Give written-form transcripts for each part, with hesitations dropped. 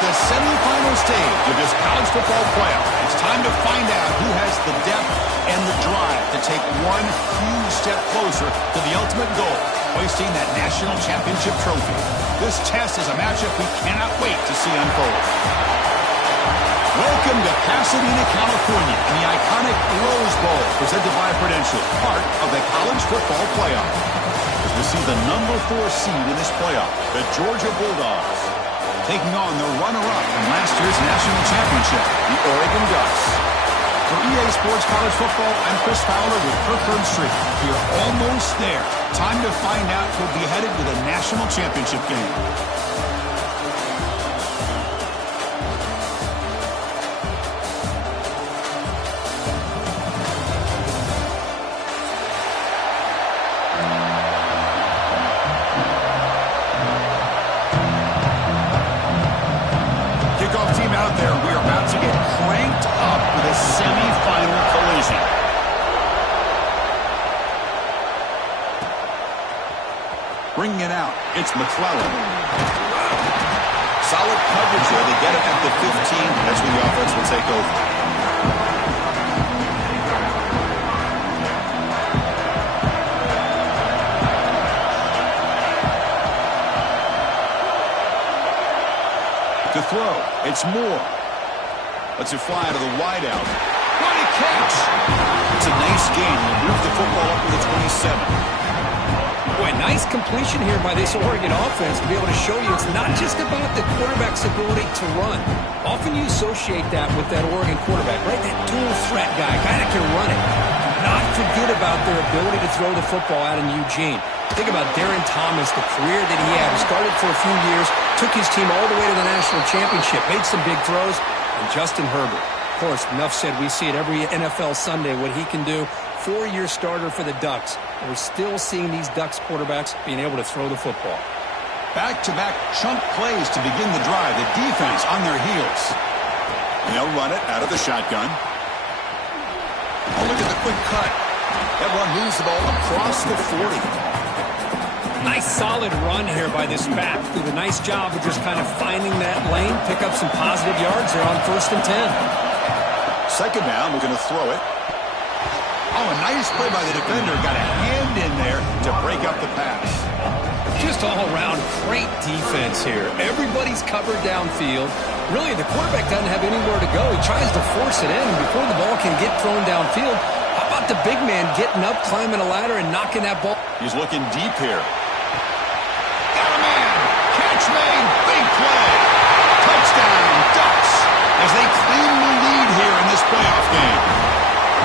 the semifinal stage of this college football playoff. It's time to find out who has the depth and the drive to take one huge step closer to the ultimate goal, hoisting that national championship trophy. This test is a matchup we cannot wait to see unfold. Welcome to Pasadena, California, and the iconic Rose Bowl, presented by Prudential, part of the college football playoff. As we see the number 4 seed in this playoff, the Georgia Bulldogs, taking on the runner-up from last year's national championship, the Oregon Ducks. For EA Sports College Football, I'm Chris Fowler with Kirk Herbstreit. We're almost there. Time to find out who'll be headed to the national championship game. Bringing it out, it's McClellan. Solid coverage here. They get it at the 15. That's when the offense will take over. To throw, it's Moore. Lets it fly to the wideout. What a catch! It's a nice game. He'll move the football up to the 27. Boy, nice completion here by this Oregon offense to be able to show you it's not just about the quarterback's ability to run. Often you associate that with that Oregon quarterback, right? That dual threat guy, guy that can run it. Do not forget about their ability to throw the football out in Eugene. Think about Darren Thomas, the career that he had. He started for a few years, took his team all the way to the national championship, made some big throws, and Justin Herbert. Of course, enough said, we see it every NFL Sunday what he can do. 4-year starter for the Ducks. And we're still seeing these Ducks quarterbacks being able to throw the football. Back-to-back chunk plays to begin the drive. The defense on their heels. And they'll run it out of the shotgun. Oh, look at the quick cut. That run moves the ball across the 40. Nice solid run here by this back. Did a nice job of just kind of finding that lane, pick up some positive yards there on 1st and 10. Second down, we're going to throw it. Oh, a nice play by the defender. Got a hand in there to break up the pass. Just all around great defense here. Everybody's covered downfield. Really, the quarterback doesn't have anywhere to go. He tries to force it in before the ball can get thrown downfield. How about the big man getting up, climbing a ladder, and knocking that ball? He's looking deep here. Got a man. Catch made. Big play. Touchdown, Ducks, as they claim the lead here in this playoff game.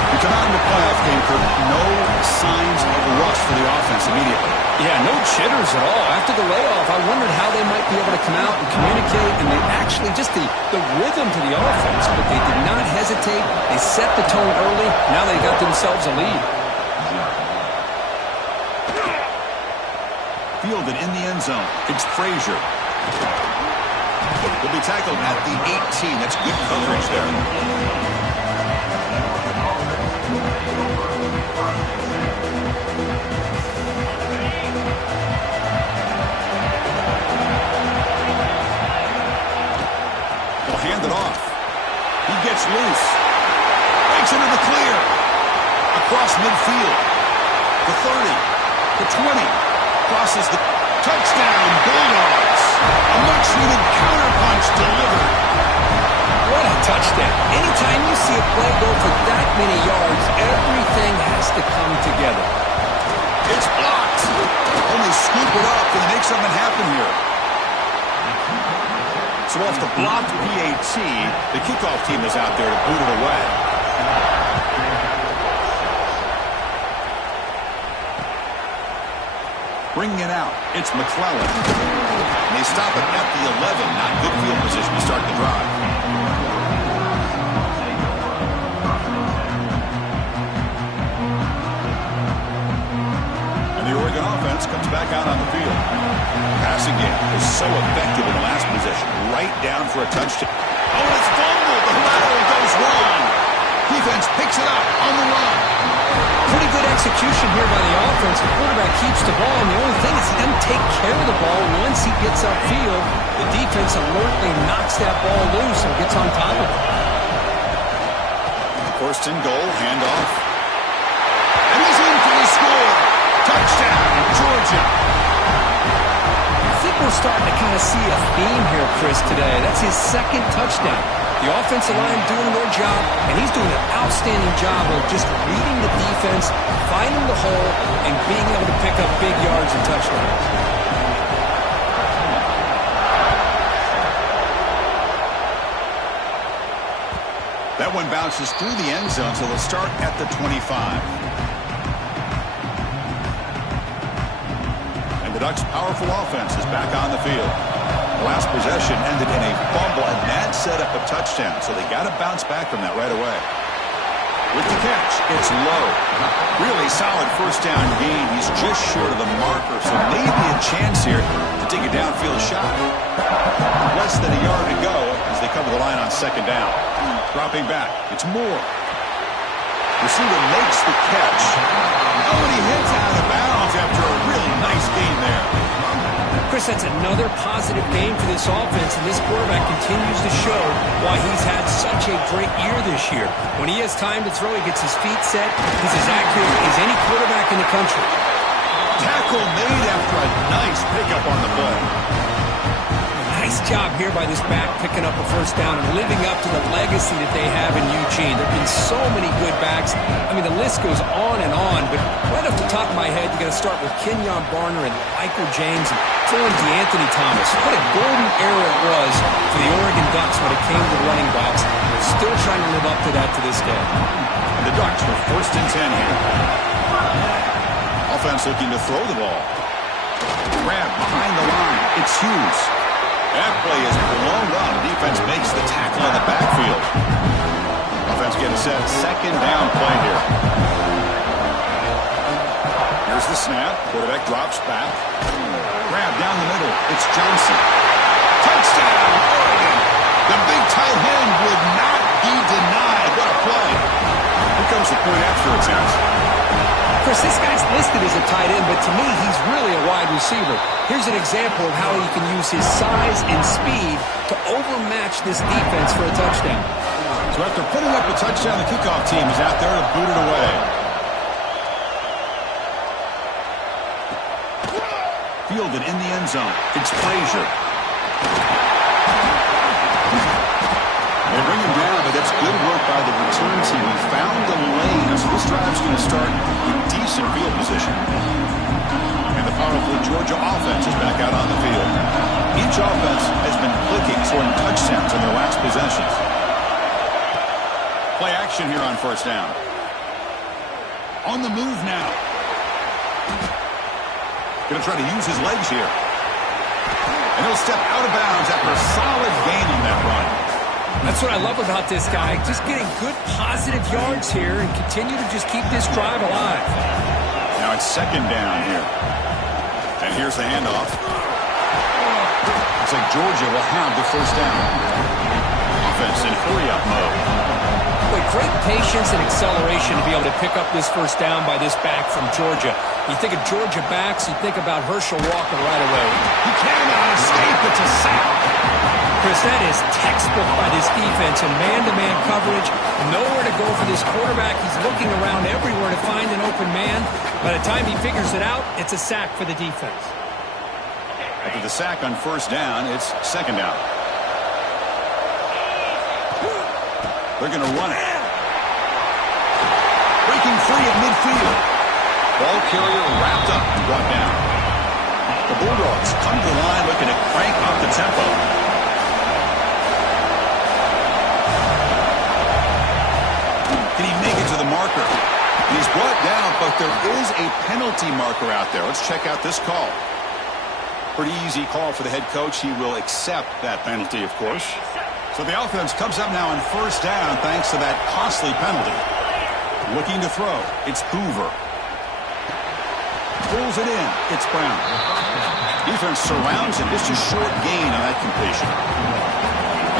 We come out in the playoff game for no signs of rust for the offense immediately. Yeah, no jitters at all. After the layoff, I wondered how they might be able to come out and communicate, and they actually just the rhythm to the offense, but they did not hesitate. They set the tone early. Now they got themselves a lead. Fielded in the end zone. It's Frazier. Will be tackled at the 18. That's good coverage there. Hand it off. He gets loose. Breaks into the clear. Across midfield. The 30. The 20. Crosses the touchdown. Bulldogs. A much-needed counterpunch delivered. What a touchdown. Anytime you see a play go for that many yards, everything has to come together. It's blocked. Only scoop it up and make something happen here. So off the blocked PAT, the kickoff team is out there to boot it away. Bringing it out, it's McClellan. And they stop it at the 11. Not good field position to start the drive. And the Oregon offense comes back out on the field. Passing game was so effective in the last possession. Right down for a touchdown. Oh, and it's fumbled. The lateral goes wrong. Defense picks it up on the run. Pretty good execution here by the offense. The quarterback keeps the ball, and the only thing is he doesn't take care of the ball once he gets upfield. The defense alertly knocks that ball loose and gets on top of it. First and goal, handoff. And he's in for the score. Touchdown, Georgia. I think we're starting to kind of see a theme here, Chris, today. That's his second touchdown. The offensive line doing their job, and he's doing an outstanding job of just reading the defense, finding the hole, and being able to pick up big yards and touchdowns. That one bounces through the end zone, so they'll start at the 25. And the Ducks' powerful offense is back on the field. The last possession ended in a fumble, and that set up a touchdown, so they got to bounce back from that right away. With the catch, it's low. Really solid first down gain. He's just short of the marker, so maybe a chance here to take a downfield shot. Less than a yard to go as they cover the line on second down. Dropping back, it's Moore. Receiver makes the catch. Oh, and he heads out of bounds after a really nice gain there. Chris, that's another positive game for this offense, and this quarterback continues to show why he's had such a great year this year. When he has time to throw, he gets his feet set. He's as accurate as any quarterback in the country. Tackle made after a nice pickup on the play. Nice job here by this back picking up a first down and living up to the legacy that they have in Eugene. There have been so many good backs. I mean, the list goes on, but right off the top of my head, you got to start with Kenyon Barner and Michael James and throw in DeAnthony Thomas. What a golden era it was for the Oregon Ducks when it came to running backs. They're still trying to live up to that to this day. And the Ducks were first and 10 here. Offense looking to throw the ball. Grab behind the line. It's Hughes. That play is blown up. Defense makes the tackle in the backfield. Offense getting set. Second down play here. Here's the snap. Quarterback drops back. Grab down the middle. It's Johnson. Touchdown, Oregon. The big tight end would not be denied. What a play. Here comes the point after attempt. Chris, this guy's listed as a tight end, but to me, he's really a wide receiver. Here's an example of how he can use his size and speed to overmatch this defense for a touchdown. So after putting up a touchdown, the kickoff team is out there to boot it away. Fielded in the end zone. It's Frazier. They bring him down, but that's good work by the return team. He found the lane, so this drive's going to start with decent field position. And the powerful Georgia offense is back out on the field. Each offense has been clicking, scoring touchdowns in their last possessions. Play action here on first down. On the move now. Going to try to use his legs here. And he'll step out of bounds after a solid gain on that run. That's what I love about this guy. Just getting good positive yards here and continue to just keep this drive alive. Now it's second down here. And here's the handoff. Looks like Georgia will have the first down. Offense in hurry-up mode. Boy, great patience and acceleration to be able to pick up this first down by this back from Georgia. You think of Georgia backs, you think about Herschel Walker right away. He cannot escape. It's a sack. Chris, that is textbook by this defense and man-to-man coverage. Nowhere to go for this quarterback. He's looking around everywhere to find an open man. By the time he figures it out, it's a sack for the defense. After the sack on first down, it's second down. They're going to run it. Breaking free at midfield. Ball carrier wrapped up and brought down. The Bulldogs come to the line looking to crank up the tempo. Can he make it to the marker? And he's brought down, but there is a penalty marker out there. Let's check out this call. Pretty easy call for the head coach. He will accept that penalty, of course. So the offense comes up now on first down thanks to that costly penalty. Looking to throw. It's Hoover. Pulls it in. It's Brown. Defense surrounds him. Just a short gain on that completion.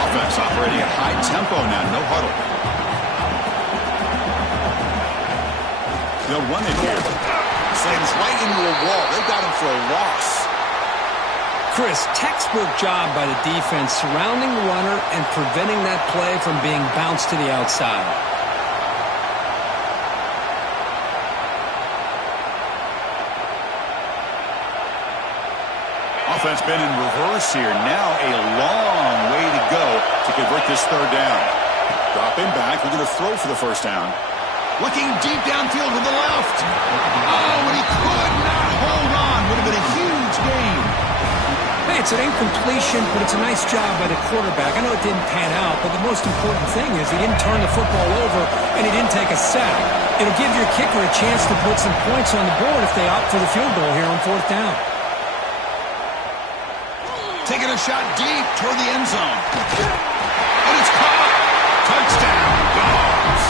Offense operating at high tempo now. No huddle. They'll run it here. Slams right into a wall. They got him for a loss. Chris, textbook job by the defense surrounding the runner and preventing that play from being bounced to the outside. Offense been in reverse here. Now a long way to go to convert this third down. Dropping back. We're going to throw for the first down. Looking deep downfield to the left. Oh, and he could not hold on. Would have been a huge gain. Hey, it's an incompletion, but it's a nice job by the quarterback. I know it didn't pan out, but the most important thing is he didn't turn the football over and he didn't take a sack. It'll give your kicker a chance to put some points on the board if they opt for the field goal here on fourth down. Taking a shot deep toward the end zone. And it's caught. Touchdown, Dogs.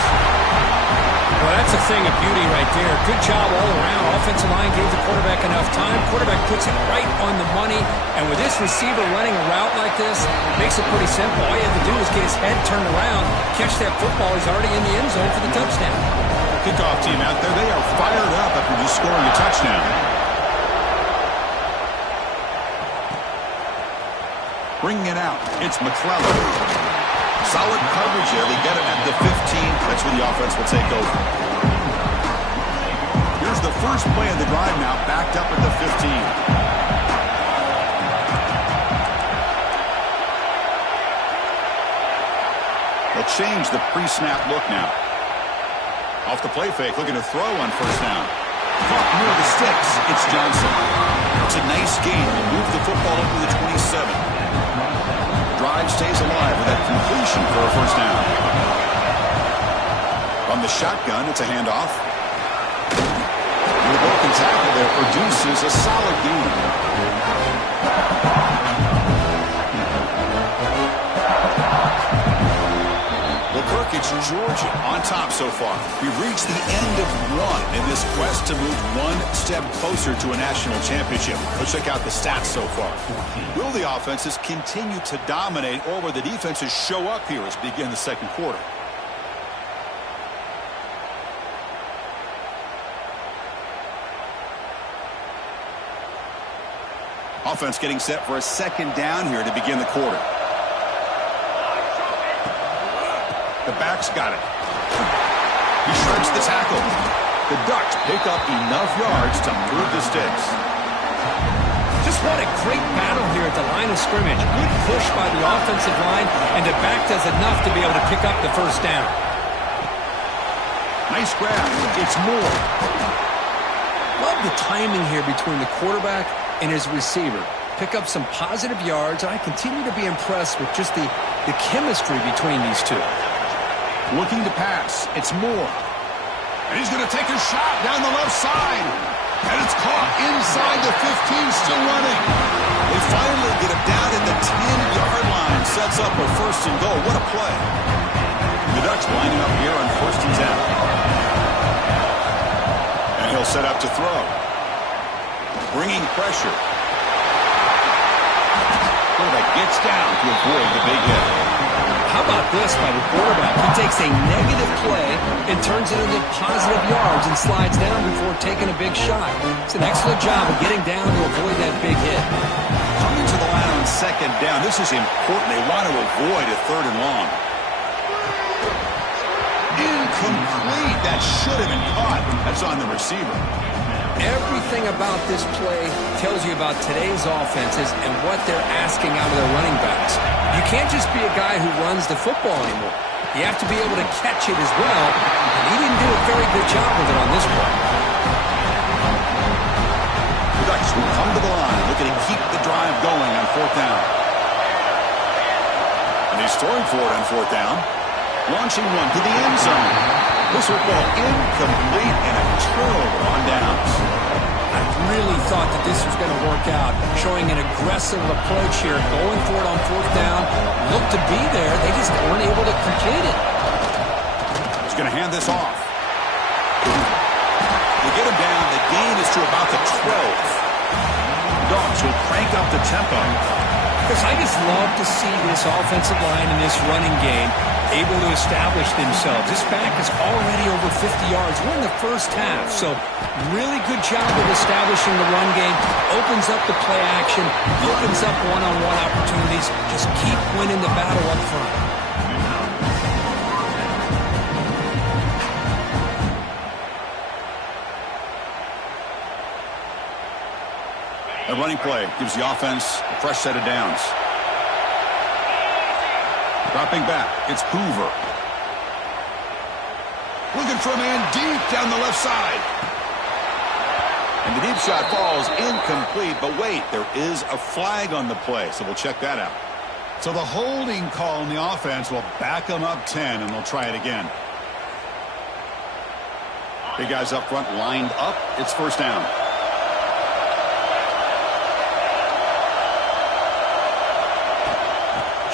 Well, that's a thing of beauty right there. Good job all around. Offensive line gave the quarterback enough time. Quarterback puts it right on the money. And with this receiver running a route like this, makes it pretty simple. All you have to do is get his head turned around, catch that football. He's already in the end zone for the touchdown. Kickoff team out there. They are fired up after just scoring a touchdown. Bringing it out. It's McClellan. Solid coverage there. They get it at the 15. That's where the offense will take over. Here's the first play of the drive now, backed up at the 15. They'll change the pre-snap look now. Off the play fake, looking to throw on first down. Caught near the sticks. It's Johnson. It's a nice gain. He'll move the football up to the 27. Drive stays alive with that completion for a first down. From the shotgun, it's a handoff. And the broken tackle there produces a solid gain. It's Georgia on top so far. We've reached the end of one in this quest to move one step closer to a national championship. Let's check out the stats so far. Will the offenses continue to dominate, or will the defenses show up here as we begin the second quarter? Offense getting set for a second down here to begin the quarter. The back's got it. He shreds the tackle. The Ducks pick up enough yards to move the sticks. Just what a great battle here at the line of scrimmage. Good push by the offensive line, and the back does enough to be able to pick up the first down. Nice grab. It's Moore. Love the timing here between the quarterback and his receiver. Pick up some positive yards, and I continue to be impressed with just the chemistry between these two. Looking to pass. It's Moore. And he's going to take a shot down the left side. And it's caught inside the 15, still running. They finally get him down at the 10-yard line. Sets up a first and goal. What a play. The Ducks lining up here on first and 10. And he'll set up to throw. Bringing pressure. Quarterback gets down to avoid the big hit. How about this by the quarterback? He takes a negative play and turns it into positive yards and slides down before taking a big shot. It's an excellent job of getting down to avoid that big hit. Coming to the line on second down. This is important. They want to avoid a third and long. Incomplete. That should have been caught. That's on the receiver. Everything about this play tells you about today's offenses and what they're asking out of their running backs. You can't just be a guy who runs the football anymore. You have to be able to catch it as well, and he didn't do a very good job of it on this play. The Ducks will come to the line, looking to keep the drive going on fourth down. And he's throwing for it on fourth down. Launching one to the end zone. This football incomplete and a turnover on downs. I really thought that this was going to work out, showing an aggressive approach here, going for it on fourth down. Looked to be there. They just weren't able to complete it. He's going to hand this off. They get him down. The gain is to about the 12. Dogs will crank up the tempo. Because I just love to see this offensive line and this running game able to establish themselves. This back is already over 50 yards. We're in the first half, so really good job of establishing the run game. Opens up the play action, opens up one-on-one opportunities. Just keep winning the battle up front. A running play gives the offense a fresh set of downs. Dropping back, it's Hoover. Looking for a man deep down the left side. And the deep shot falls incomplete, but wait, there is a flag on the play, so we'll check that out. So the holding call in the offense will back them up 10, and they'll try it again. Big guys up front lined up. It's first down.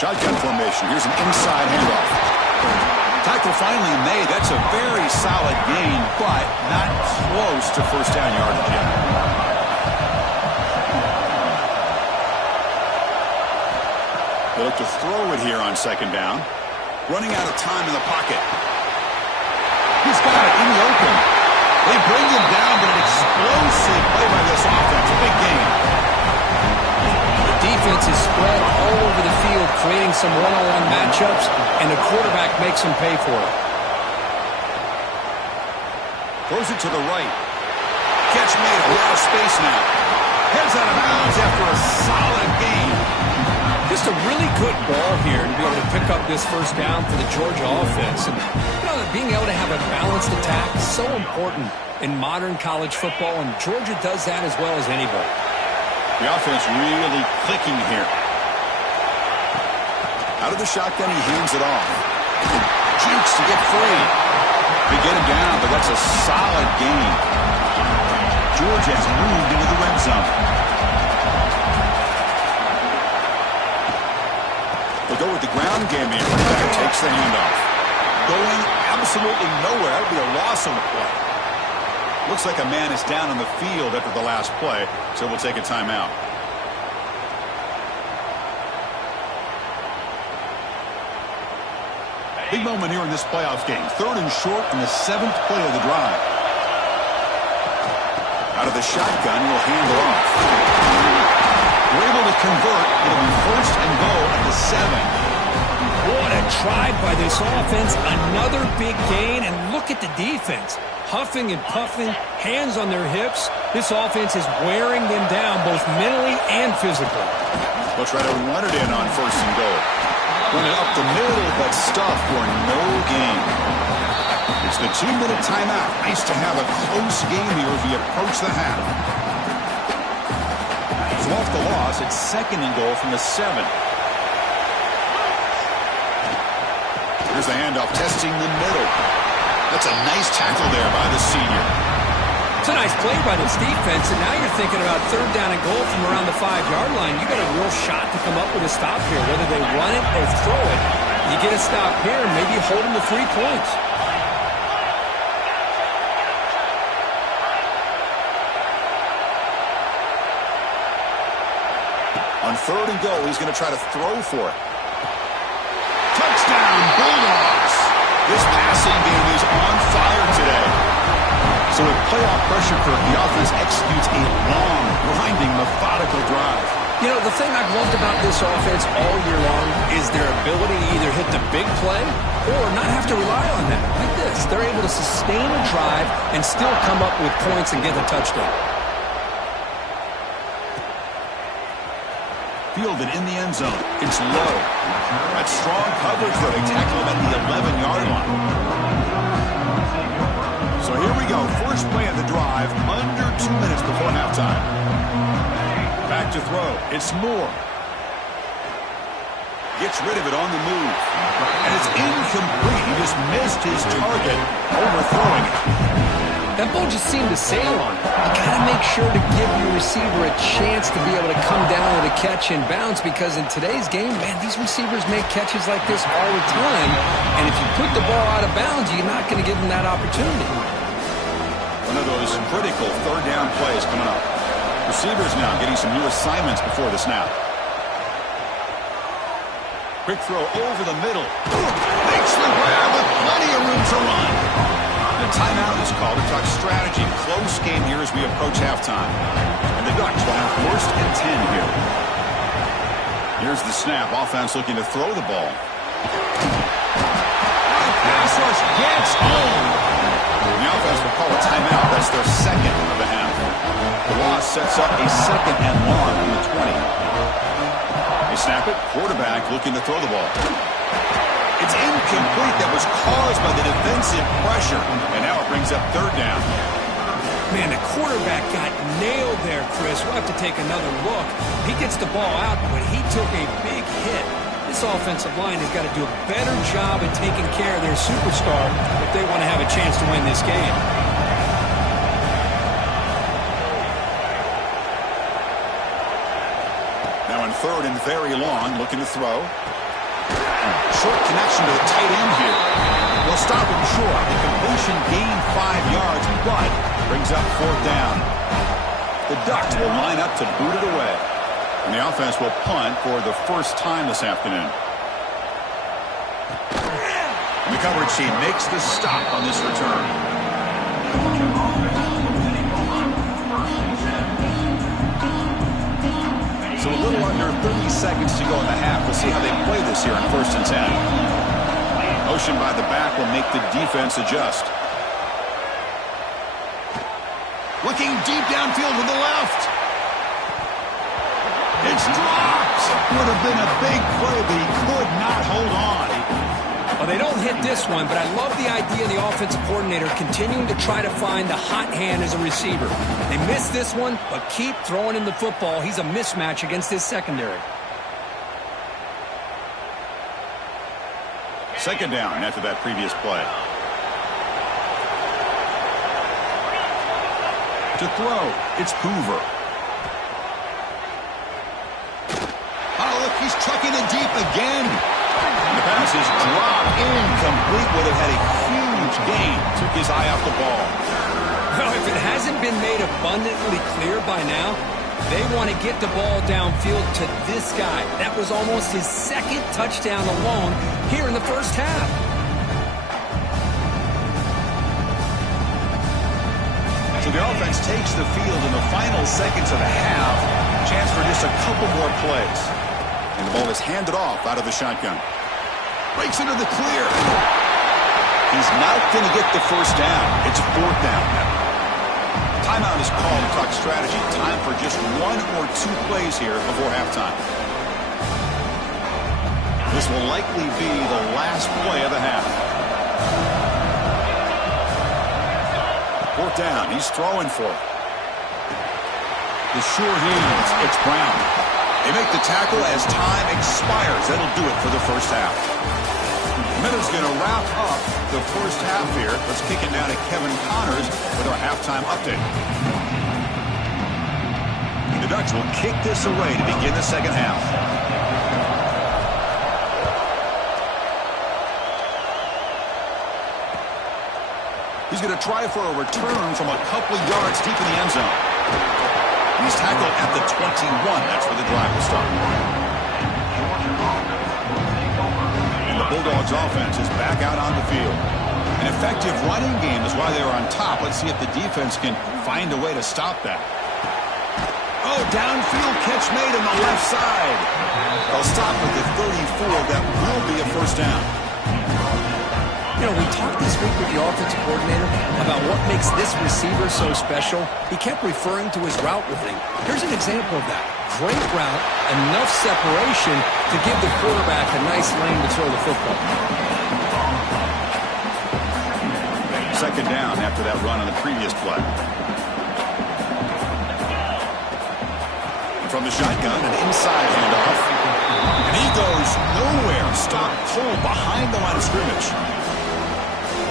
Shotgun formation. Here's an inside handoff. Tackle finally made. That's a very solid gain, but not close to first down yardage yet. They look to throw it here on second down. Running out of time in the pocket. He's got it in the open. They bring him down, but an explosive play by this offense. A big gain. Defense is spread all over the field, creating some one-on-one matchups, and the quarterback makes them pay for it. Throws it to the right. Catch made, a lot of space now. Heads out of bounds after a solid gain. Just a really good ball here to be able to pick up this first down for the Georgia offense. And being able to have a balanced attack is so important in modern college football, and Georgia does that as well as anybody. The offense really clicking here. Out of the shotgun, he hands it off. Jukes to get free. They get him down, but that's a solid gain. Georgia has moved into the red zone. They'll go with the ground game here. Back takes the handoff. Going absolutely nowhere. That would be a loss on the play. Looks like a man is down on the field after the last play, so we'll take a timeout. Big moment here in this playoff game. Third and short in the 7th play of the drive. Out of the shotgun, he'll hand it off. We're able to convert. It'll be first and goal at the 7. What a drive by this offense. Another big gain, and look at the defense. Huffing and puffing, hands on their hips. This offense is wearing them down both mentally and physically. They'll try to run it in on first and goal. Run it up the middle, but stuffed for no gain. It's the 2-minute timeout. Nice to have a close game here as we approach the half. So off the loss, it's second and goal from the 7. Here's the handoff, testing the middle. That's a nice tackle there by the senior. It's a nice play by this defense, and now you're thinking about third down and goal from around the 5-yard line. You got a real shot to come up with a stop here, whether they run it or throw it. You get a stop here, maybe hold them to 3 points. On third and goal, he's going to try to throw for it. Touchdown, Bulldogs! This passing game is on fire today. So with playoff pressure, Kirk, the offense executes a long, grinding, methodical drive. You know, the thing I've loved about this offense all year long is their ability to either hit the big play or not have to rely on that. Like this, they're able to sustain a drive and still come up with points and get the touchdown. Fielded in the end zone. It's low. That's strong coverage, though. They tackle him at the 11-yard line. So here we go. First play of the drive, under 2 minutes before halftime. Back to throw. It's Moore. Gets rid of it on the move. And it's incomplete. He just missed his target, overthrowing it. That ball just seemed to sail on it. You got to make sure to give your receiver a chance to be able to come down with a catch and bounce, because in today's game, man, these receivers make catches like this all the time. And if you put the ball out of bounds, you're not going to give them that opportunity. One of those critical third down plays coming up. Receivers now getting some new assignments before the snap. Quick throw over the middle. Makes Excellent grab with plenty of room to run. The timeout is called to talk strategy. Close game here as we approach halftime. And the Ducks will have 1st and 10 here. Here's the snap. Offense looking to throw the ball. Pass rush gets home. The offense will call a timeout. That's their 2nd of the half. The loss sets up a 2nd and long on the 20. They snap it. Quarterback looking to throw the ball. It's incomplete. That was caused by the defensive pressure. And now it brings up 3rd down. Man, the quarterback got nailed there, Chris. We'll have to take another look. He gets the ball out, but he took a big hit. This offensive line has got to do a better job at taking care of their superstar if they want to have a chance to win this game. Now in 3rd and very long, looking to throw. Short connection to the tight end here. They'll stop him short. The completion gained 5 yards, but brings up 4th down. The Ducks will line up to boot it away. And the offense will punt for the first time this afternoon. And the coverage team makes the stop on this return. So a little under 30 seconds to go in the half. We'll see how they play this here on 1st and 10. Motion by the back will make the defense adjust. Looking deep downfield to the left. It's dropped. Would have been a big play, but he could not hold on. Well, they don't hit this one, but I love the idea of the offensive coordinator continuing to try to find the hot hand as a receiver. They missed this one, but keep throwing him the football. He's a mismatch against his secondary. 2nd down after that previous play. To throw, it's Hoover. Oh, look, he's trucking it deep again. And the pass is dropped incomplete. Would have had a huge gain. Took his eye off the ball. Well, if it hasn't been made abundantly clear by now, they want to get the ball downfield to this guy. That was almost his 2nd touchdown alone here in the first half. So the offense takes the field in the final seconds of the half. Chance for just a couple more plays. And the ball is handed off out of the shotgun. Breaks into the clear. He's not going to get the first down. It's 4th down now. Timeout is called to talk strategy. Time for just 1 or 2 plays here before halftime. This will likely be the last play of the half. 4th down. He's throwing for it. The sure hands. It's Brown. They make the tackle as time expires. That'll do it for the first half. Miller's going to wrap up the first half here. Let's kick it now to Kevin Connors with our halftime update. The Ducks will kick this away to begin the second half. He's going to try for a return from a couple of yards deep in the end zone. He's tackled at the 21. That's where the drive will start. And the Bulldogs offense is back out on the field. An effective running game is why they are on top. Let's see if the defense can find a way to stop that. Oh, downfield catch made on the left side. They'll stop with the 34. That will be a first down. You know, we talked this week with the offensive coordinator about what makes this receiver so special. He kept referring to his route running. Here's an example of that. Great route, enough separation to give the quarterback a nice lane to throw the football. 2nd down after that run on the previous play. From the shotgun, an inside handoff. And he goes nowhere. Stop cold behind the line of scrimmage.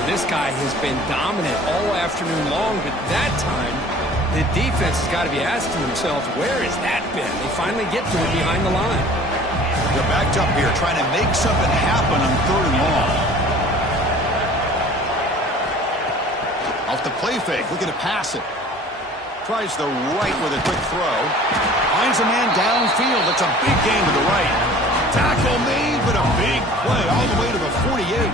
This guy has been dominant all afternoon long, but that time, the defense has got to be asking themselves, where has that been? They finally get to it behind the line. They're backed up here trying to make something happen on 3rd and long. Off the play fake, looking to pass it. Tries the right with a quick throw. Finds a man downfield. That's a big gain to the right. Tackle made, but a big play all the way to the 48.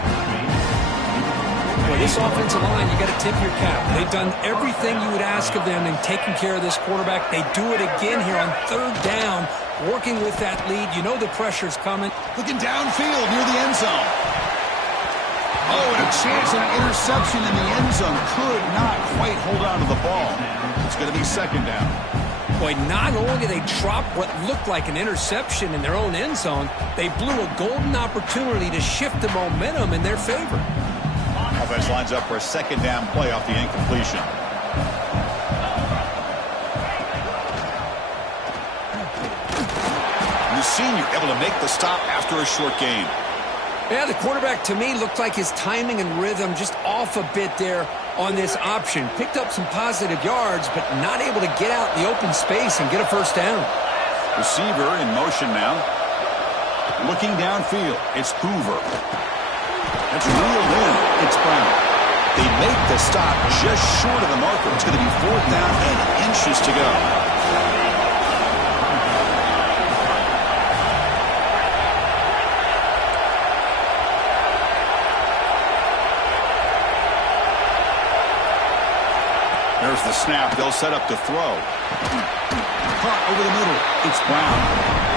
Boy, this offensive line, you got to tip your cap. They've done everything you would ask of them in taking care of this quarterback. They do it again here on third down, working with that lead. You know the pressure's coming. Looking downfield near the end zone. Oh, and a chance of an interception in the end zone. Could not quite hold on to the ball. It's going to be second down. Boy, not only did they drop what looked like an interception in their own end zone, they blew a golden opportunity to shift the momentum in their favor. Offense lines up for a second down play off the incompletion. And the senior able to make the stop after a short gain. Yeah, the quarterback to me looked like his timing and rhythm just off a bit there on this option. Picked up some positive yards, but not able to get out in the open space and get a first down. Receiver in motion now. Looking downfield, it's Hoover. That's reeled in. It's Brown. They make the stop just short of the marker. It's going to be fourth down and inches to go. There's the snap. They'll set up to throw. Caught over the middle. It's Brown.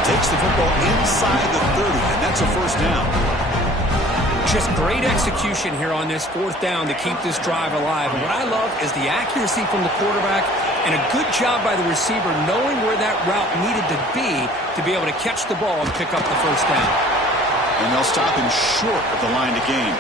Takes the football inside the 30, and that's a first down. Just great execution here on this fourth down to keep this drive alive. And what I love is the accuracy from the quarterback and a good job by the receiver knowing where that route needed to be able to catch the ball and pick up the first down. And they'll stop him short of the line to gain.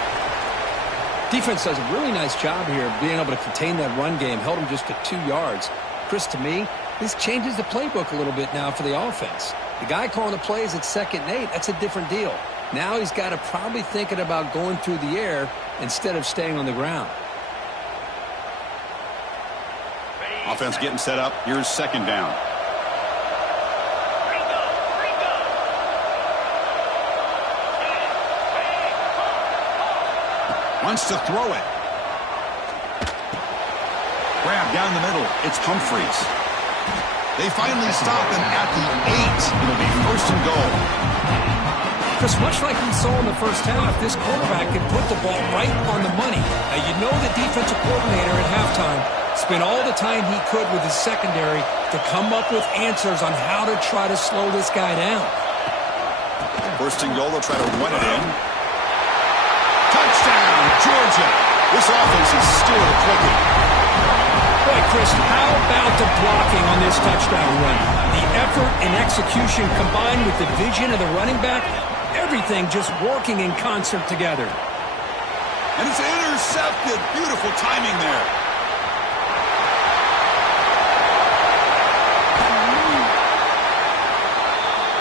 Defense does a really nice job here of being able to contain that run game. Held him just to 2 yards. Chris, to me, this changes the playbook a little bit now for the offense. The guy calling the plays at 2nd and 8, that's a different deal. Now he's got to probably thinking about going through the air instead of staying on the ground. Offense getting set up. Here's second down. Wants to throw it. Grab down the middle. It's Humphreys. They finally stop him at the 8. It'll be first and goal. Chris, much like we saw in the first half, this quarterback can put the ball right on the money. Now, you know the defensive coordinator at halftime spent all the time he could with his secondary to come up with answers on how to try to slow this guy down. First and goal, they'll try to run it in. Touchdown, Georgia. This offense is still clicking. Boy, Chris, how about the blocking on this touchdown run? The effort and execution combined with the vision of the running back, everything just working in concert together. And it's intercepted. Beautiful timing there.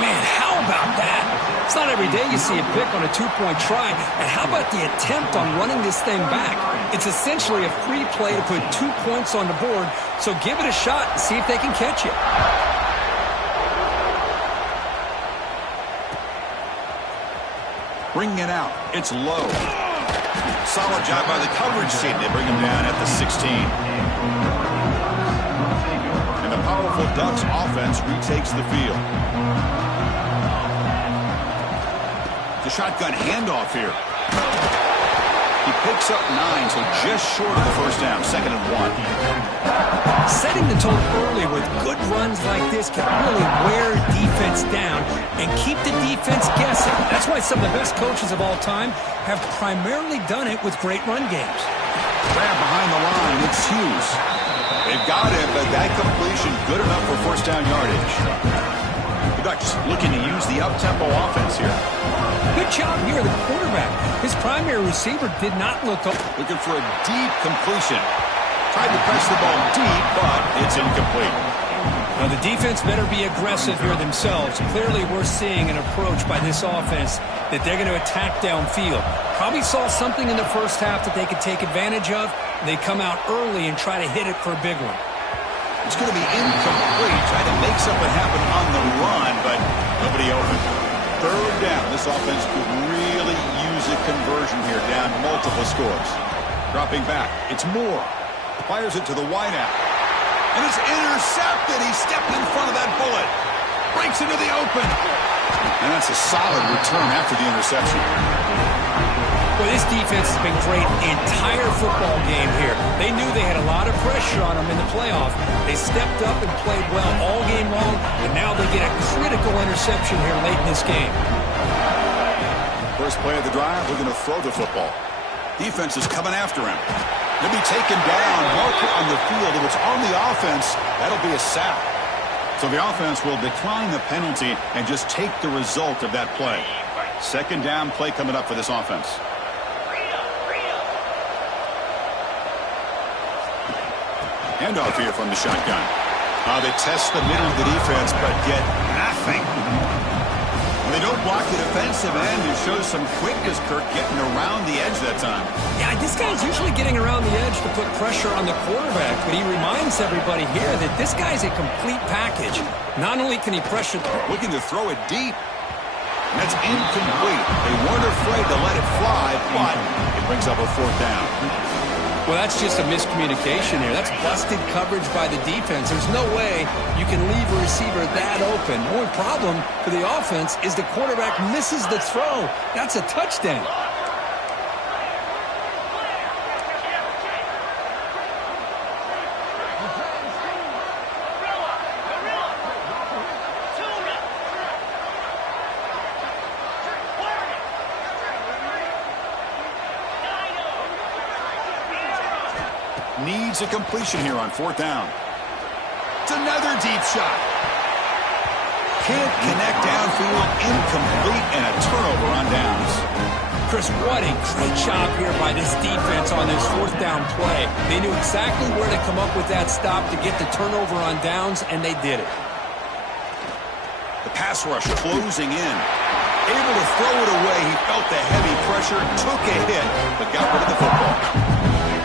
Man, how about that? It's not every day you see a pick on a 2-point try. And how about the attempt on running this thing back? It's essentially a free play to put 2 points on the board. So give it a shot and see if they can catch it. Bringing it out. It's low. Solid job by the coverage team. They bring him down at the 16. And the powerful Ducks offense retakes the field. The shotgun handoff here. He picks up 9, so just short of the first down. 2nd and 1. Setting the tone early with good runs like this can really wear defense down and keep the defense guessing. That's why some of the best coaches of all time have primarily done it with great run games. Grab behind the line. It's Hughes. They've got him, but that completion good enough for first down yardage. The Ducks looking to use the up-tempo offense here. Good job here, the quarterback. His primary receiver did not look up. Looking for a deep completion. Tried to press the ball deep, but it's incomplete. Now, the defense better be aggressive here themselves. Clearly, we're seeing an approach by this offense that they're going to attack downfield. Probably saw something in the first half that they could take advantage of. They come out early and try to hit it for a big one. It's going to be incomplete. Trying to make something happen on the run, but nobody open. Third down. This offense could really use a conversion here, down multiple scores. Dropping back. It's Moore. Fires it to the wideout. And it's intercepted. He stepped in front of that bullet. Breaks into the open. And that's a solid return after the interception. Well, this defense has been great the entire football game here. They knew they had a lot of pressure on them in the playoff. They stepped up and played well all game long, and now they get a critical interception here late in this game. First play of the drive, we're going to throw the football. Defense is coming after him. He'll be taken down, marker on the field. If it's on the offense, that'll be a sack. So the offense will decline the penalty and just take the result of that play. Second down play coming up for this offense. Handoff here from the shotgun. They test the middle of the defense, but get nothing. When they don't block the defensive end, it shows some quickness, Kirk, getting around the edge that time. Yeah, this guy's usually getting around the edge to put pressure on the quarterback, but he reminds everybody here that this guy's a complete package. Not only can he pressure... Looking to throw it deep. And that's incomplete. They weren't afraid to let it fly, but it brings up a fourth down. Well, that's just a miscommunication here. That's busted coverage by the defense. There's no way you can leave a receiver that open. The only problem for the offense is the quarterback misses the throw. That's a touchdown. Needs a completion here on fourth down. It's another deep shot. Can't connect downfield, incomplete, and a turnover on downs. Chris, what a great job here by this defense on this fourth down play. They knew exactly where to come up with that stop to get the turnover on downs, and they did it. The pass rush closing in. Able to throw it away. He felt the heavy pressure, took a hit, but got rid of the football.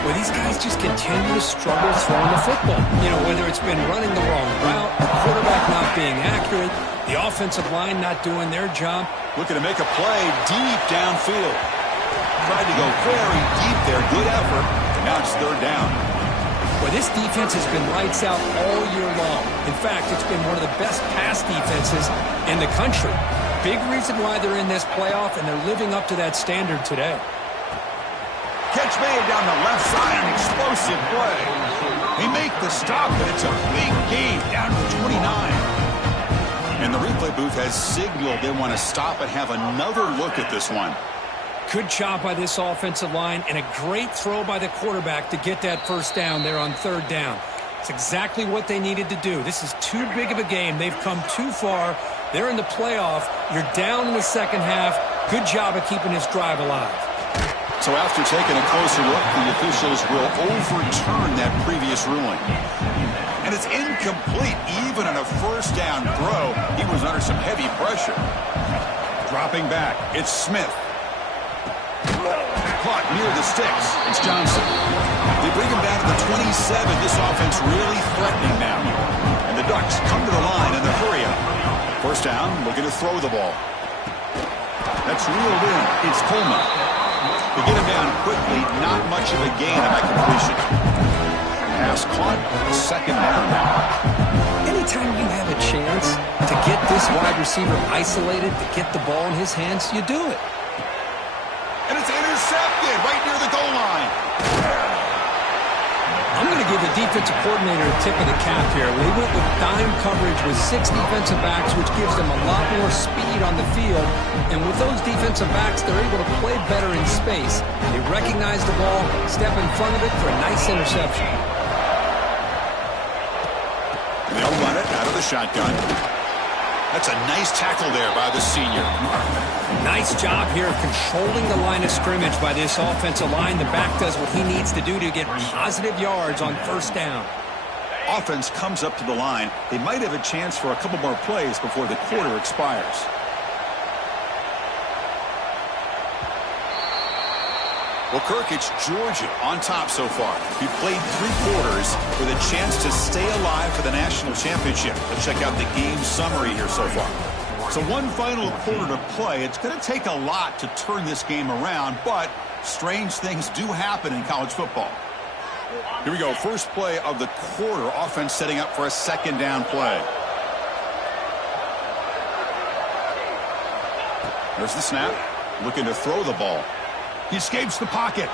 Well, these guys just continue to struggle throwing the football. You know, whether it's been running the wrong route, the quarterback not being accurate, the offensive line not doing their job. Looking to make a play deep downfield. Tried to go very deep there. Good effort. And now it's third down. Well, this defense has been lights out all year long. In fact, it's been one of the best pass defenses in the country. Big reason why they're in this playoff, and they're living up to that standard today. Catch made down the left side, an explosive play. They make the stop, but it's a big gain down to 29. And the replay booth has signaled they want to stop and have another look at this one. Good job by this offensive line, and a great throw by the quarterback to get that first down there on third down. It's exactly what they needed to do. This is too big of a game. They've come too far. They're in the playoff. You're down in the second half. Good job of keeping this drive alive. So after taking a closer look, the officials will overturn that previous ruling. And it's incomplete. Even on a first down throw, he was under some heavy pressure. Dropping back, it's Smith. Caught near the sticks. It's Johnson. They bring him down to the 27. This offense really threatening now. And the Ducks come to the line in the hurry-up. First down, looking to throw the ball. That's reeled in. It's Coleman. They get him down quickly, not much of a gain on that completion. Pass caught, second down now. Anytime you have a chance to get this wide receiver isolated, to get the ball in his hands, you do it. And it's intercepted right near the goal line. I'm going to give the defensive coordinator a tip of the cap here. They went with dime coverage with 6 defensive backs, which gives them a lot more speed on the field. And with those defensive backs, they're able to play better in space. They recognize the ball, step in front of it for a nice interception. They'll run it out of the shotgun. That's a nice tackle there by the senior. Nice job here of controlling the line of scrimmage by this offensive line. The back does what he needs to do to get positive yards on first down. Offense comes up to the line. They might have a chance for a couple more plays before the quarter expires. Well, Kirk, it's Georgia on top so far. He played 3 quarters with a chance to stay alive for the national championship. Let's check out the game summary here so far. So one final quarter to play. It's going to take a lot to turn this game around, but strange things do happen in college football. Here we go. First play of the quarter. Offense setting up for a second down play. There's the snap. Looking to throw the ball. He escapes the pocket.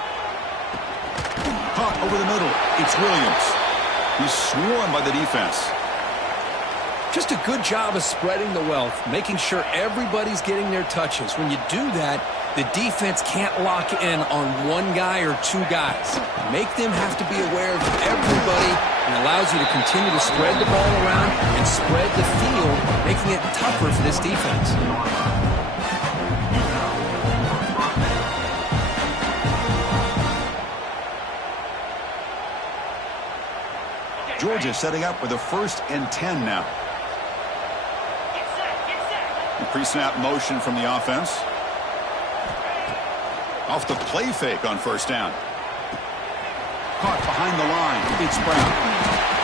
Caught over the middle. It's Williams. He's swarmed by the defense. Just a good job of spreading the wealth, making sure everybody's getting their touches. When you do that, the defense can't lock in on one guy or two guys. Make them have to be aware of everybody, and allows you to continue to spread the ball around and spread the field, making it tougher for this defense. Georgia setting up with a 1st and 10 now. Pre-snap motion from the offense. Off the play fake on 1st down. Caught behind the line. It's Brown.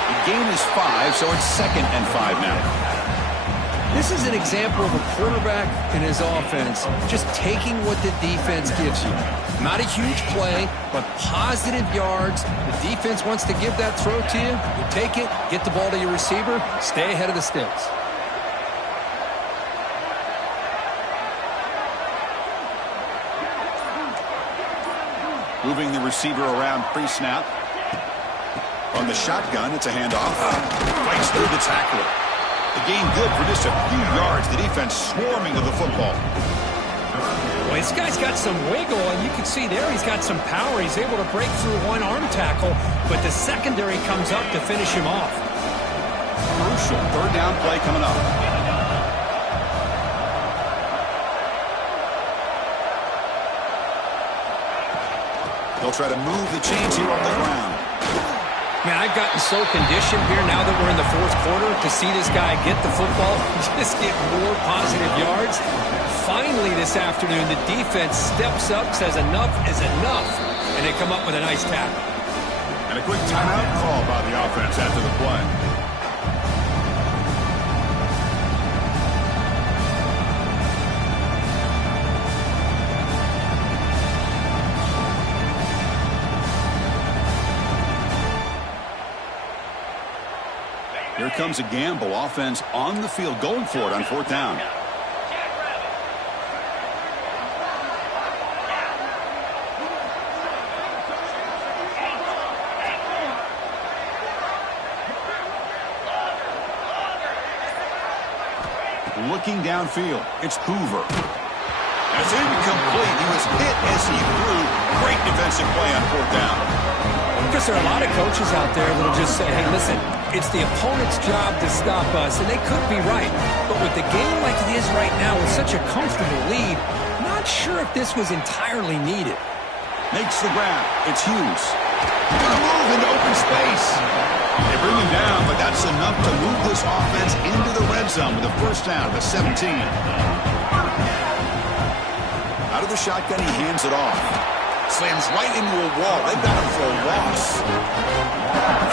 The gain is 5, so it's 2nd and 5 now. This is an example of a quarterback and his offense just taking what the defense gives you. Not a huge play, but positive yards. The defense wants to give that throw to you. You take it, get the ball to your receiver, stay ahead of the sticks. Moving the receiver around pre-snap. On the shotgun, it's a handoff. Fights through the tackler. The gain good for just a few yards. The defense swarming to the football. Well, this guy's got some wiggle, and you can see there he's got some power. He's able to break through one arm tackle, but the secondary comes up to finish him off. Crucial 3rd down play coming up. They'll try to move the chains here on the ground. Man, I've gotten so conditioned here now that we're in the 4th quarter to see this guy get the football, just get more positive yards. Finally this afternoon, the defense steps up, says enough is enough, and they come up with a nice tackle. And a quick timeout call by the offense after the play. Here comes a gamble. Offense on the field, going for it on 4th down. Looking downfield, it's Hoover. That's incomplete. He was hit as he threw. Great defensive play on 4th down. Because there are a lot of coaches out there that will just say, hey, listen, it's the opponent's job to stop us, and they could be right. But with the game like it is right now with such a comfortable lead, not sure if this was entirely needed. Makes the grab. It's Hughes. Gonna move into open space. They bring him down, but that's enough to move this offense into the red zone with a 1st down to 17. Out of the shotgun, he hands it off. Slams right into a wall. They've got him for a loss.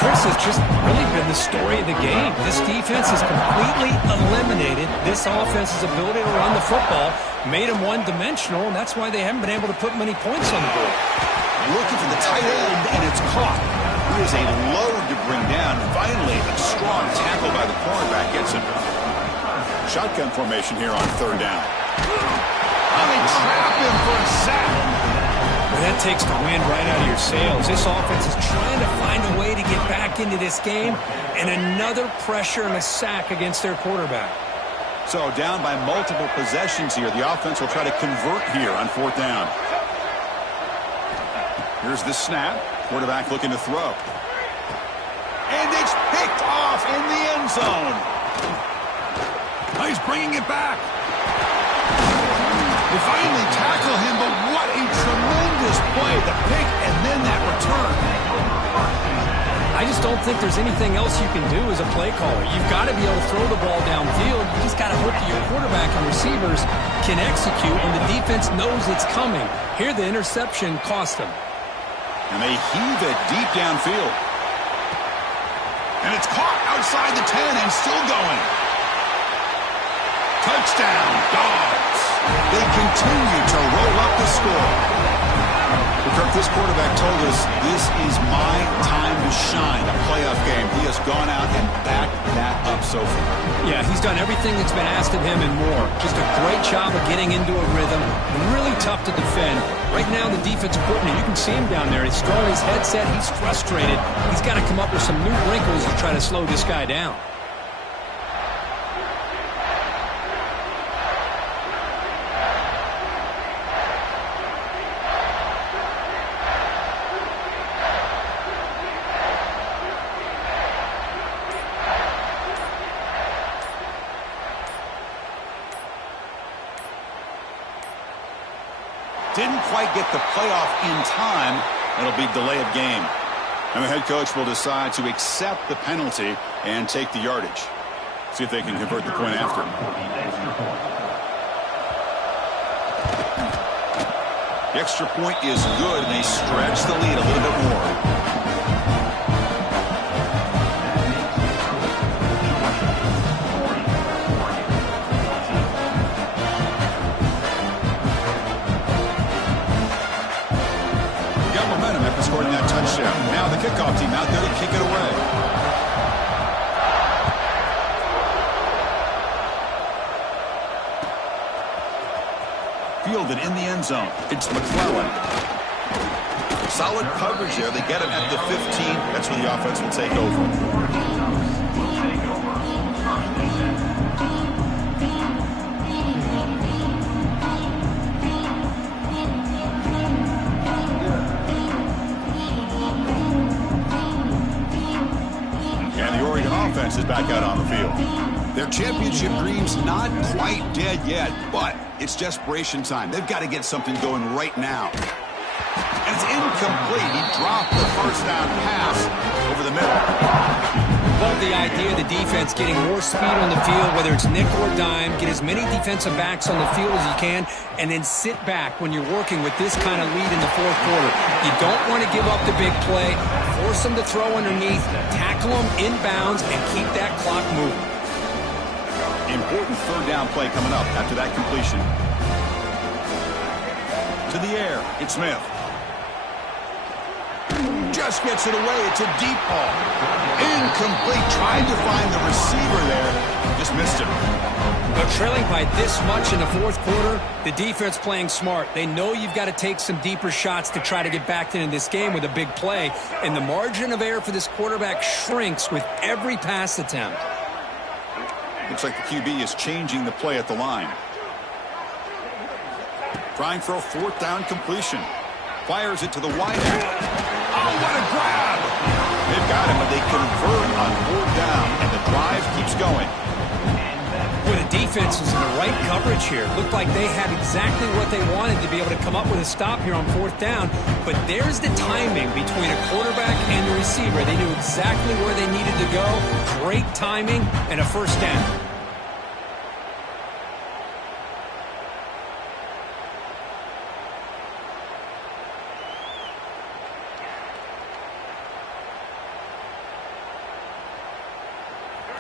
Chris has just really been the story of the game. This defense has completely eliminated this offense's ability to run the football, made them one-dimensional, and that's why they haven't been able to put many points on the board. Looking for the tight end, and it's caught. He is a load to bring down. Finally, a strong tackle by the cornerback gets him. Shotgun formation here on 3rd down. Oh, they trap him for a sack. Well, that takes the wind right out of your sails. This offense is trying to find a way to get back into this game, and another pressure and a sack against their quarterback. So down by multiple possessions here. The offense will try to convert here on 4th down. Here's the snap. Quarterback looking to throw. And it's picked off in the end zone. Oh, he's bringing it back. They finally tackle him, but what a tremendous play. The pick and then that return. I just don't think there's anything else you can do as a play caller. You've got to be able to throw the ball downfield. You just got to hope that your quarterback and receivers can execute, and the defense knows it's coming. Here, the interception cost them. And they heave it deep downfield. And it's caught outside the 10 and still going. Touchdown, Dogs. They continue to roll up the score. Kirk, this quarterback told us this is my time to shine, a playoff game. He has gone out and backed that up so far. Yeah, he's done everything that's been asked of him and more. Just a great job of getting into a rhythm. Really tough to defend. Right now, the defensive coordinator, you can see him down there. He's throwing his headset. He's frustrated. He's got to come up with some new wrinkles to try to slow this guy down. Didn't quite get the playoff in time. It'll be delay of game. And the head coach will decide to accept the penalty and take the yardage. See if they can convert the point after. The extra point is good, and they stretch the lead a little bit more. Now the kickoff team out there to kick it away. Fielded in the end zone. It's McClellan. Solid coverage there. They get him at the 15. That's where the offense will take over. Offense is back out on the field. Their championship dreams not quite dead yet, but it's desperation time. They've got to get something going right now. And it's incomplete. He dropped the first down pass over the middle. Love the idea of the defense getting more speed on the field, whether it's nickel or dime. Get as many defensive backs on the field as you can, and then sit back when you're working with this kind of lead in the fourth quarter. You don't want to give up the big play. Force them to throw underneath, tackle them inbounds, and keep that clock moving. Important third down play coming up after that completion. To the air, it's Smith. Just gets it away. It's a deep ball. Incomplete. Tried to find the receiver there. Just missed him. But trailing by this much in the fourth quarter, the defense playing smart. They know you've got to take some deeper shots to try to get back into this game with a big play. And the margin of error for this quarterback shrinks with every pass attempt. Looks like the QB is changing the play at the line. Trying for a fourth down completion. Fires it to the wide end. Oh, what a grab! They've got him, but they convert on fourth down, and the drive keeps going. Well, the defense was in the right coverage here. Looked like they had exactly what they wanted to be able to come up with a stop here on fourth down. But there's the timing between a quarterback and the receiver. They knew exactly where they needed to go. Great timing and a first down.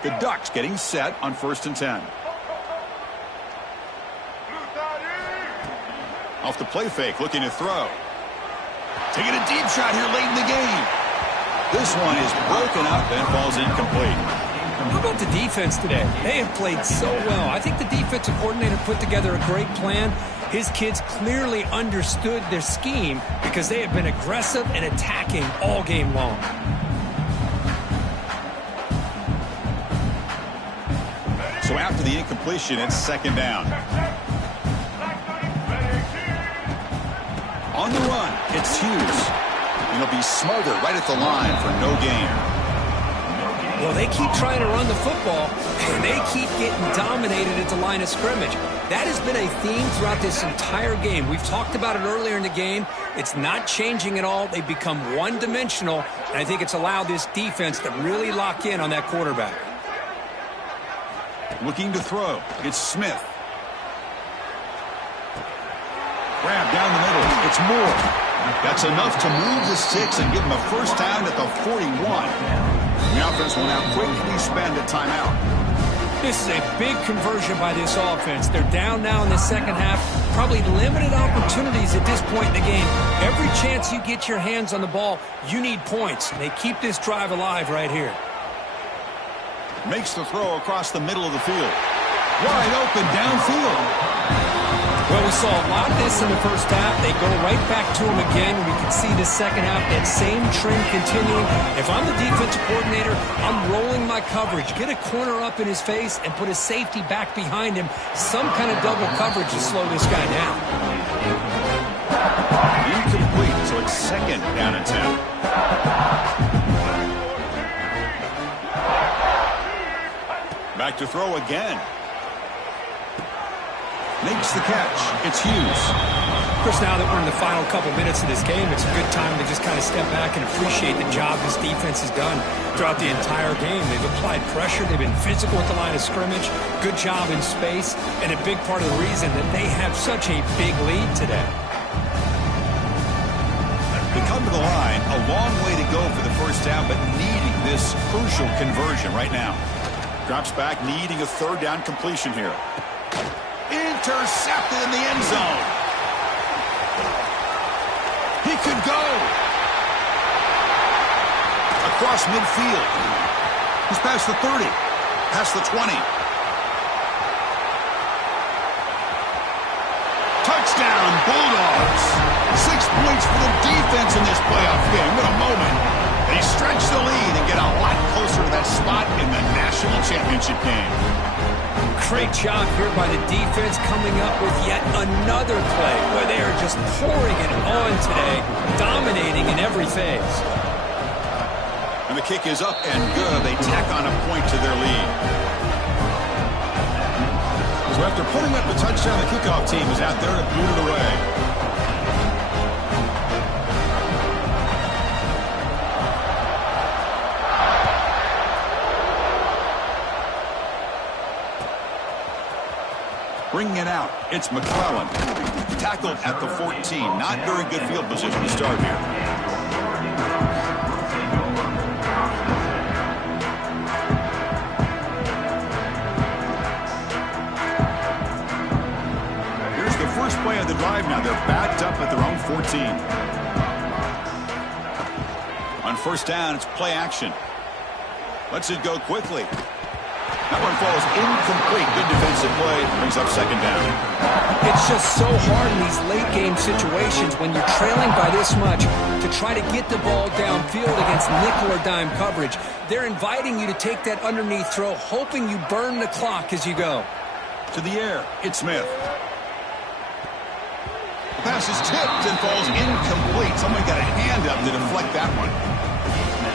The Ducks getting set on 1st and 10. Off the play fake, looking to throw. Taking a deep shot here late in the game. This one is broken up and falls incomplete. How about the defense today? They have played so well. I think the defensive coordinator put together a great plan. His kids clearly understood their scheme because they have been aggressive and attacking all game long. So after the incompletion, it's second down. On the run, it's Hughes. And he'll be smothered right at the line for no gain. Well, they keep trying to run the football, and they keep getting dominated at the line of scrimmage. That has been a theme throughout this entire game. We've talked about it earlier in the game. It's not changing at all. They've become one-dimensional, and I think it's allowed this defense to really lock in on that quarterback. Looking to throw. It's Smith. Grab down the middle. It's Moore. That's enough to move the sticks and give him a first down at the 41. The offense will now quickly spend a timeout. This is a big conversion by this offense. They're down now in the second half. probably limited opportunities at this point in the game. Every chance you get your hands on the ball, you need points. And they keep this drive alive right here. Makes the throw across the middle of the field. Wide open downfield. Well, we saw a lot of this in the first half. They go right back to him again. We can see the second half, that same trend continuing. If I'm the defensive coordinator, I'm rolling my coverage. Get a corner up in his face and put a safety back behind him. Some kind of double coverage to slow this guy down. Incomplete, so it's second down and 10. Back to throw again. Makes the catch. It's Hughes. Of course, now that we're in the final couple minutes of this game, it's a good time to just kind of step back and appreciate the job this defense has done throughout the entire game. They've applied pressure. They've been physical at the line of scrimmage. Good job in space. And a big part of the reason that they have such a big lead today. They come to the line. A long way to go for the first down, but needing this crucial conversion right now. Drops back, needing a third down completion here. Intercepted in the end zone. He could go. Across midfield. He's past the 30. Past the 20. Touchdown, Bulldogs. 6 points for the defense in this playoff game. What a moment. They stretch the lead and get a lot closer to that spot in the national championship game. Great job here by the defense coming up with yet another play where they are just pouring it on today, dominating in every phase. And the kick is up and good. They tack on a point to their lead. So after putting up the touchdown, the kickoff team is out there to boot it away. Bringing it out, it's McClellan. Tackled at the 14. Not very good field position to start here. Here's the first play of the drive now. They're backed up at their own 14. On first down, it's play action. Lets it go quickly. That one falls incomplete. Good defensive play. Brings up second down. It's just so hard in these late-game situations when you're trailing by this much to try to get the ball downfield against nickel or dime coverage. They're inviting you to take that underneath throw, hoping you burn the clock as you go. To the air, it's Smith. The pass is tipped and falls incomplete. Someone got a hand up to deflect that one.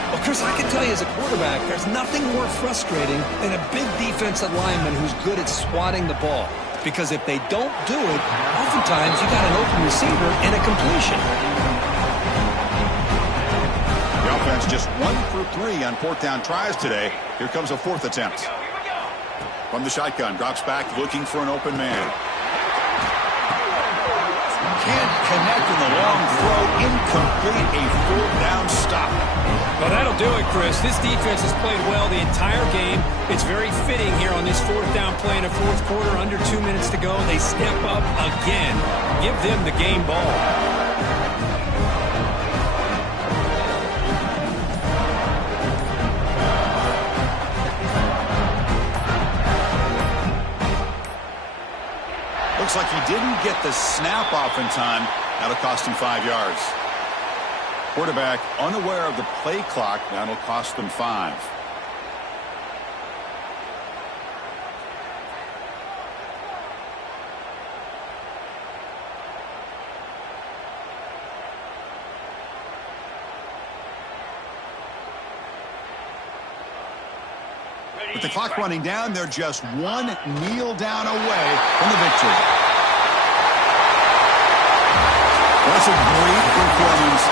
Well, Chris, I can tell you as a quarterback, there's nothing more frustrating than a big defensive lineman who's good at swatting the ball. Because if they don't do it, oftentimes you got an open receiver and a completion. The offense just 1 for 3 on fourth down tries today. Here comes a fourth attempt. From the shotgun, drops back looking for an open man. Can't connect in the long throw. Incomplete. A fourth down stop. Well, that'll do it, Chris. This defense has played well the entire game. It's very fitting here on this fourth down play in the fourth quarter. Under 2 minutes to go. They step up again. Give them the game ball. Looks like he didn't get the snap off in time. That'll cost him 5 yards. Quarterback unaware of the play clock. That'll cost them 5. With the clock running down, they're just one kneel down away from the victory. That's a great performance.